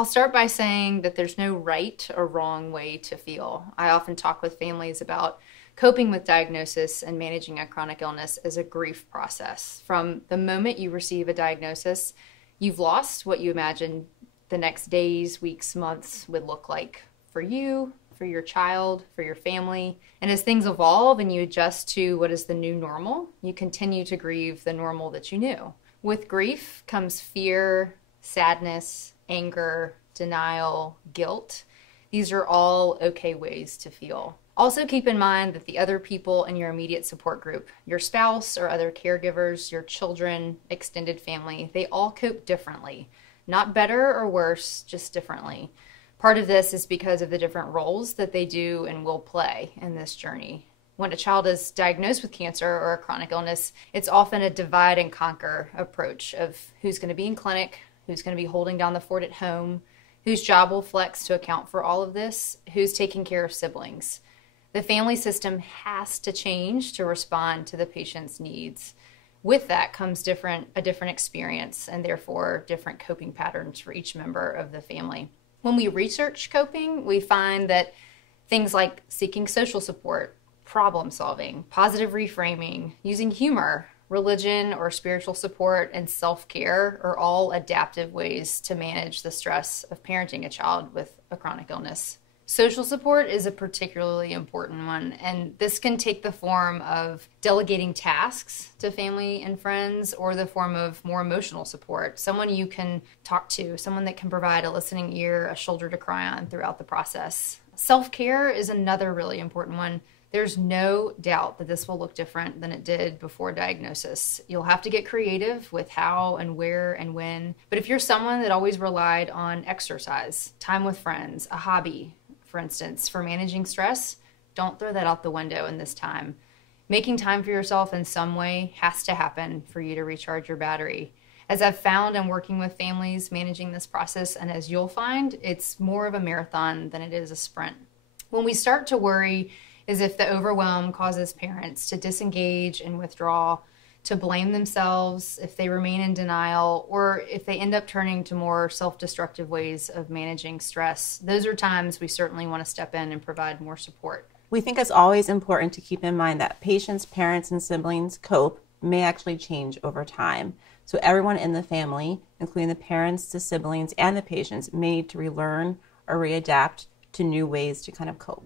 I'll start by saying that there's no right or wrong way to feel. I often talk with families about coping with diagnosis and managing a chronic illness as a grief process. From the moment you receive a diagnosis, you've lost what you imagined the next days, weeks, months would look like for you, for your child, for your family. And as things evolve and you adjust to what is the new normal, you continue to grieve the normal that you knew. With grief comes fear, sadness, anger, denial, guilt. These are all okay ways to feel. Also keep in mind that the other people in your immediate support group, your spouse or other caregivers, your children, extended family, they all cope differently. Not better or worse, just differently. Part of this is because of the different roles that they do and will play in this journey. When a child is diagnosed with cancer or a chronic illness, it's often a divide and conquer approach of who's going to be in clinic, who's going to be holding down the fort at home, whose job will flex to account for all of this, who's taking care of siblings. The family system has to change to respond to the patient's needs. With that comes a different experience and therefore different coping patterns for each member of the family. When we research coping, we find that things like seeking social support, problem solving, positive reframing, using humor, religion or spiritual support, and self-care are all adaptive ways to manage the stress of parenting a child with a chronic illness. Social support is a particularly important one, and this can take the form of delegating tasks to family and friends or the form of more emotional support, someone you can talk to, someone that can provide a listening ear, a shoulder to cry on throughout the process. Self-care is another really important one. There's no doubt that this will look different than it did before diagnosis. You'll have to get creative with how and where and when. But if you're someone that always relied on exercise, time with friends, a hobby, for instance, for managing stress, don't throw that out the window in this time. Making time for yourself in some way has to happen for you to recharge your battery. As I've found in working with families managing this process, and as you'll find, it's more of a marathon than it is a sprint. When we start to worry, is if the overwhelm causes parents to disengage and withdraw, to blame themselves if they remain in denial, or if they end up turning to more self-destructive ways of managing stress. Those are times we certainly want to step in and provide more support. We think it's always important to keep in mind that patients, parents, and siblings cope may actually change over time. So everyone in the family, including the parents, the siblings, and the patients, may need to relearn or readapt to new ways to kind of cope.